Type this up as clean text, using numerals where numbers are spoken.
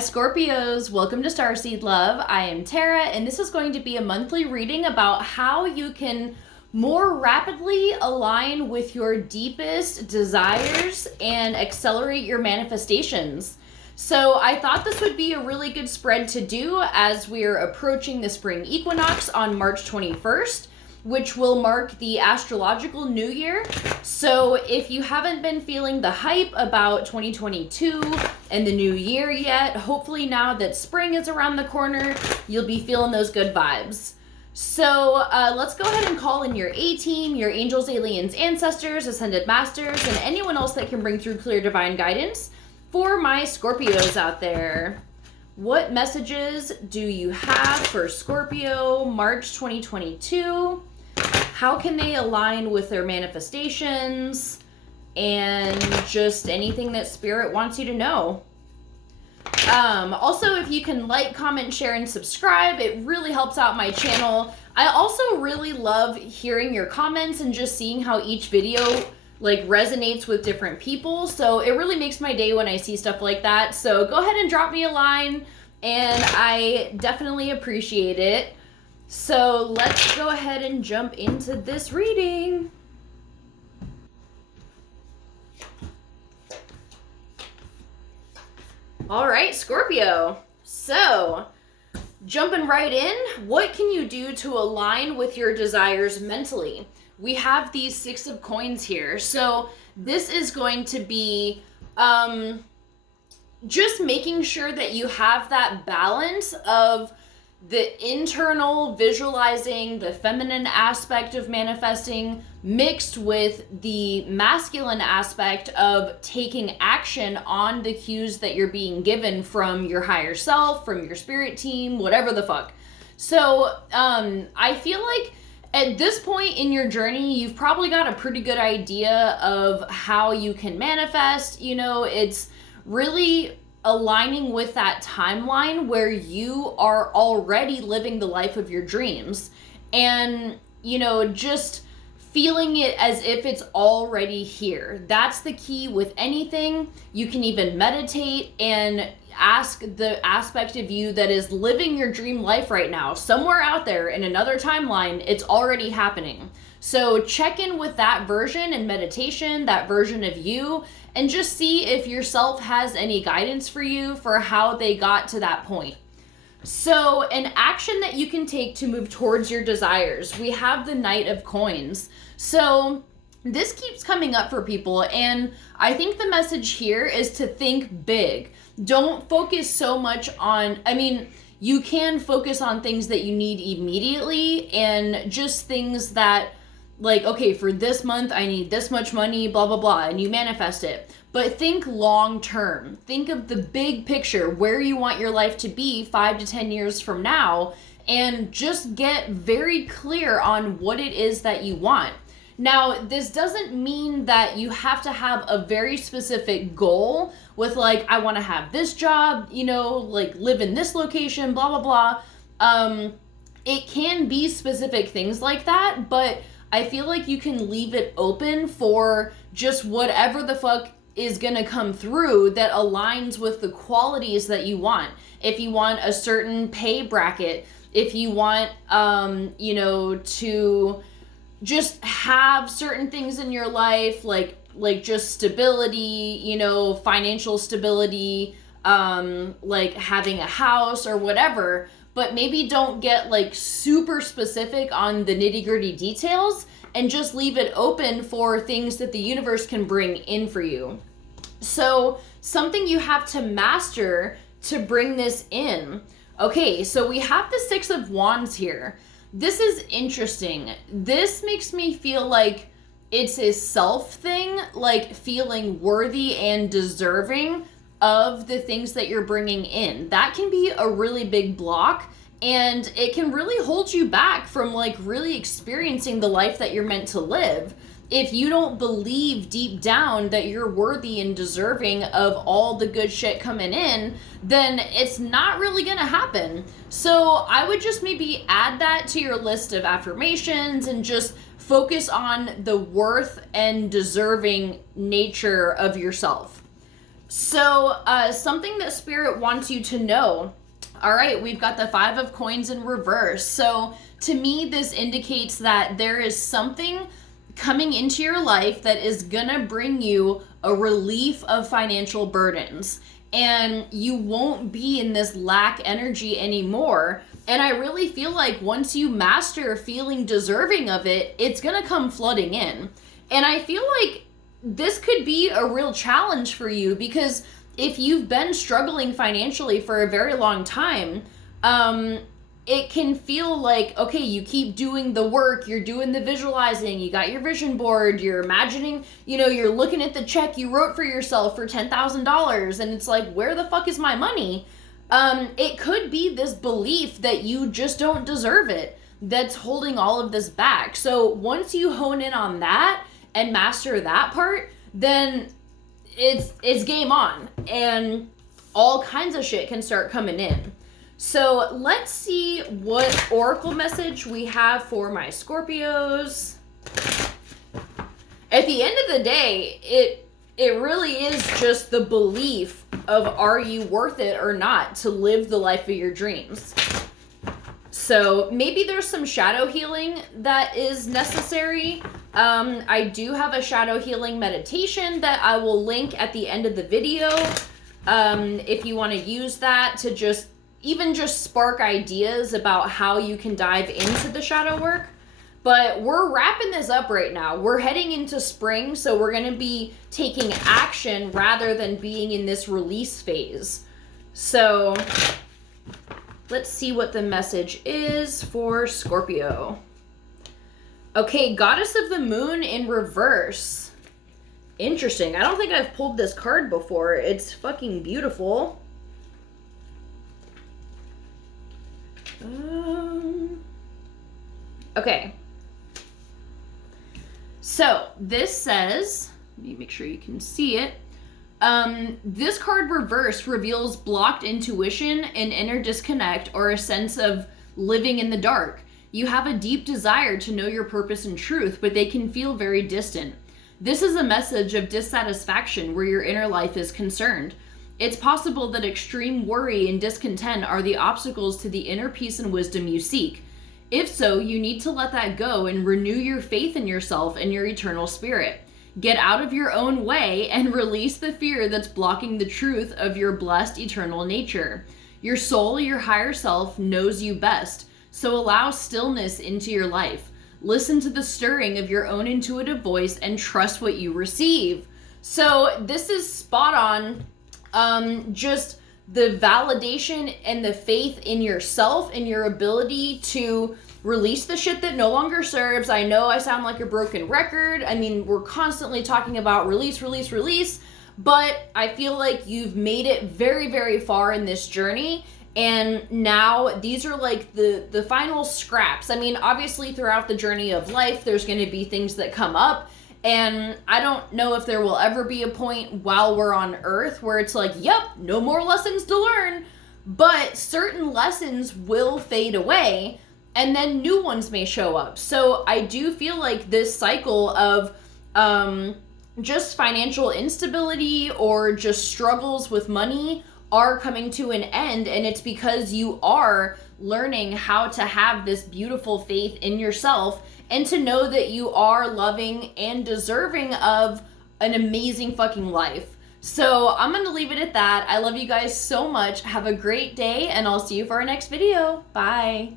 Scorpios, welcome to Starseed Love. I am Tara, and this is going to be a monthly reading about how you can more rapidly align with your deepest desires and accelerate your manifestations. So I thought this would be a really good spread to do as we're approaching the spring equinox on March 21st, which will mark the astrological new year. So if you haven't been feeling the hype about 2022 and the new year yet, hopefully now that spring is around the corner, you'll be feeling those good vibes. So let's go ahead and call in your A-team, your angels, aliens, ancestors, ascended masters, and anyone else that can bring through clear divine guidance for my Scorpios out there. What messages do you have for Scorpio March 2022? How can they align with their manifestations and just anything that Spirit wants you to know? Also, if you can like, comment, share, and subscribe, it really helps out my channel. I also really love hearing your comments and just seeing how each video resonates with different people. So it really makes my day when I see stuff like that. So go ahead and drop me a line, and I definitely appreciate it. So let's go ahead and jump into this reading. All right, Scorpio. So jumping right in, what can you do to align with your desires mentally? We have these 6 of coins here. So this is going to be just making sure that you have that balance of the internal visualizing, the feminine aspect of manifesting, mixed with the masculine aspect of taking action on the cues that you're being given from your higher self, from your spirit team, whatever the fuck. So I feel like at this point in your journey, you've probably got a pretty good idea of how you can manifest. You know, it's really aligning with that timeline where you are already living the life of your dreams and, you know, just feeling it as if it's already here. That's the key with anything. You can even meditate and ask the aspect of you that is living your dream life right now. Somewhere out there in another timeline, it's already happening. So check in with that version in meditation, that version of you, and just see if yourself has any guidance for you for how they got to that point. So an action that you can take to move towards your desires, we have the Knight of Coins. So this keeps coming up for people, and I think the message here is to think big. Don't focus so much on, you can focus on things that you need immediately and just things that, okay, for this month, I need this much money, blah, blah, blah, and you manifest it. But think long term. Think of the big picture, where you want your life to be 5 to 10 years from now, and just get very clear on what it is that you want. Now, this doesn't mean that you have to have a very specific goal with I want to have this job, live in this location, blah, blah, blah. It can be specific things like that, but I feel like you can leave it open for just whatever the fuck is gonna come through that aligns with the qualities that you want. If you want a certain pay bracket, if you want, to just have certain things in your life, like just stability, financial stability, like having a house or whatever, but maybe don't get super specific on the nitty-gritty details and just leave it open for things that the universe can bring in for you. So something you have to master to bring this in. Okay, so we have the 6 of Wands here. This is interesting. This makes me feel like it's a self thing, feeling worthy and deserving of the things that you're bringing in. That can be a really big block, and it can really hold you back from really experiencing the life that you're meant to live. If you don't believe deep down that you're worthy and deserving of all the good shit coming in, then it's not really gonna happen. So I would just maybe add that to your list of affirmations and just focus on the worth and deserving nature of yourself. So, something that Spirit wants you to know. All right, we've got the 5 of Coins in reverse. So, to me, this indicates that there is something coming into your life that is gonna bring you a relief of financial burdens. And you won't be in this lack energy anymore. And I really feel like once you master feeling deserving of it, it's gonna come flooding in. And I feel like this could be a real challenge for you, because if you've been struggling financially for a very long time, it can feel like, okay, you keep doing the work, you're doing the visualizing, you got your vision board, you're imagining, you're looking at the check you wrote for yourself for $10,000, and it's like, where the fuck is my money? It could be this belief that you just don't deserve it that's holding all of this back. So once you hone in on that and master that part, then it's game on, and all kinds of shit can start coming in. So let's see what oracle message we have for my Scorpios. At the end of the day, it really is just the belief of, are you worth it or not to live the life of your dreams? So maybe there's some shadow healing that is necessary. I do have a shadow healing meditation that I will link at the end of the video. If you want to use that to just spark ideas about how you can dive into the shadow work. But we're wrapping this up right now. We're heading into spring, so we're going to be taking action rather than being in this release phase. So let's see what the message is for Scorpio. Okay, Goddess of the Moon in reverse. Interesting. I don't think I've pulled this card before. It's fucking beautiful. Okay. So this says, let me make sure you can see it. This card reverse reveals blocked intuition, an inner disconnect, or a sense of living in the dark. You have a deep desire to know your purpose and truth, but they can feel very distant. This is a message of dissatisfaction where your inner life is concerned. It's possible that extreme worry and discontent are the obstacles to the inner peace and wisdom you seek. If so, you need to let that go and renew your faith in yourself and your eternal spirit. Get out of your own way and release the fear that's blocking the truth of your blessed eternal nature. Your soul, your higher self, knows you best, so allow stillness into your life. Listen to the stirring of your own intuitive voice and trust what you receive. So this is spot on. Just the validation and the faith in yourself and your ability to release the shit that no longer serves. I know I sound like a broken record. I mean, we're constantly talking about release, release, release, but I feel like you've made it very, very far in this journey. And now these are like the final scraps. I mean, obviously throughout the journey of life, there's going to be things that come up. And I don't know if there will ever be a point while we're on Earth where it's like, yep, no more lessons to learn. But certain lessons will fade away, and then new ones may show up. So I do feel like this cycle of just financial instability or just struggles with money are coming to an end, and it's because you are learning how to have this beautiful faith in yourself and to know that you are loving and deserving of an amazing fucking life. So I'm gonna leave it at that. I love you guys so much. Have a great day, and I'll see you for our next video. Bye.